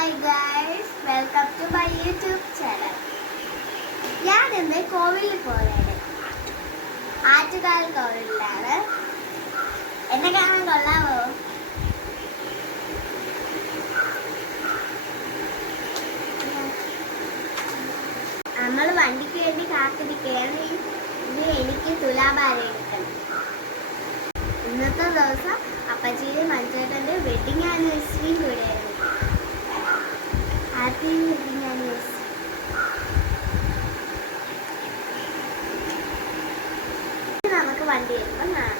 Hi guys, welcome to my YouTube channel. ഞാൻ ഇന്ന് കോവിലിൽ പോയാണ്. ആറ്റുകാൽ കോവിലാണ്. എന്നെ കാണാൻ കൊള്ളാമോ? നമ്മൾ വണ്ടിക്ക് വേണ്ടി കാത്തിരിക്കുകയാണ്. ഇനി എനിക്ക് തുലാഭാരം എടുക്കണം. ഇന്നത്തെ ദിവസം അപ്പച്ചിയുടെ മഞ്ചേട്ടൻ്റെ വെഡിങ് ആനിവേഴ്സറിയും കൂടെയായിരുന്നു. Happy wedding anniversary. നമുക്ക് വണ്ടി വരുമ്പോൾ കാണാം.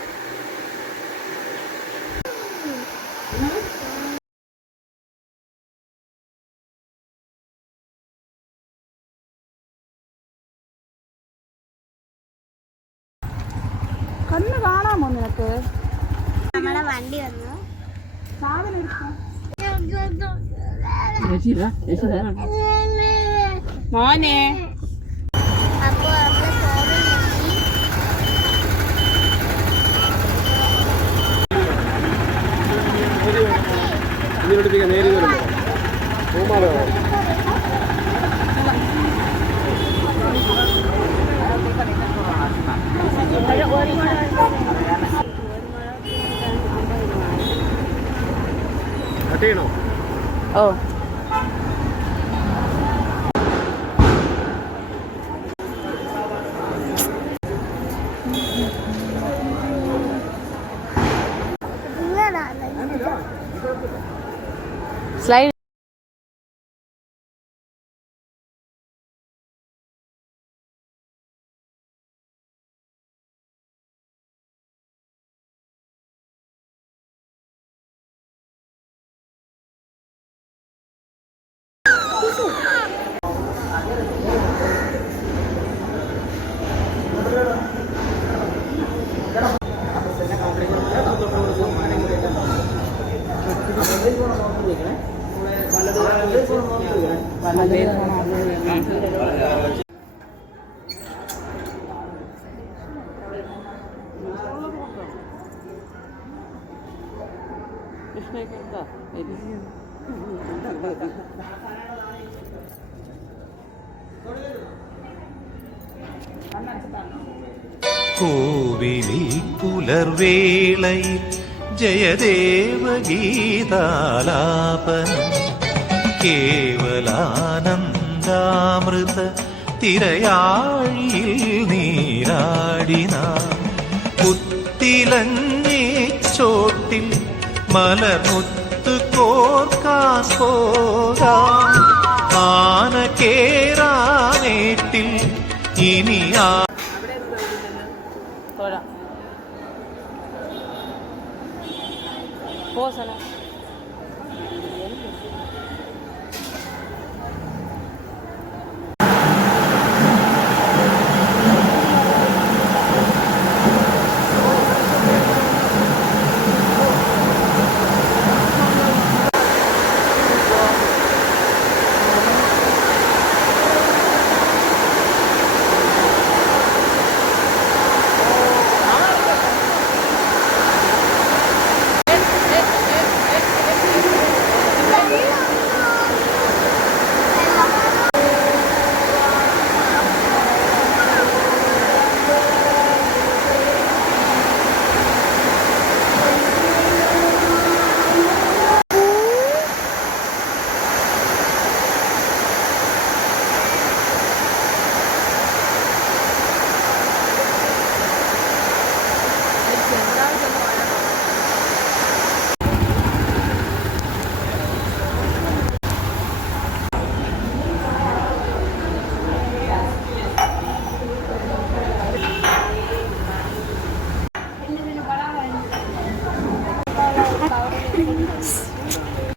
കണ്ണ് കാണാമോ നിനക്ക്? നമ്മളെ വണ്ടി വന്നു. മോനെ അപ്പോൾ നമ്മള് ഓ സ്ലൈഡ് കോവിലിൽ പുലർവേളയിൽ ജയദേവഗീതാലാപനം കേവലാനന്ദാമൃത തിരയാഴിയിൽ നീരാടിന പുത്തിലഞ്ഞി ചോട്ടിൽ മലർമുത്ത് കോർക്കാൻ പോകാം.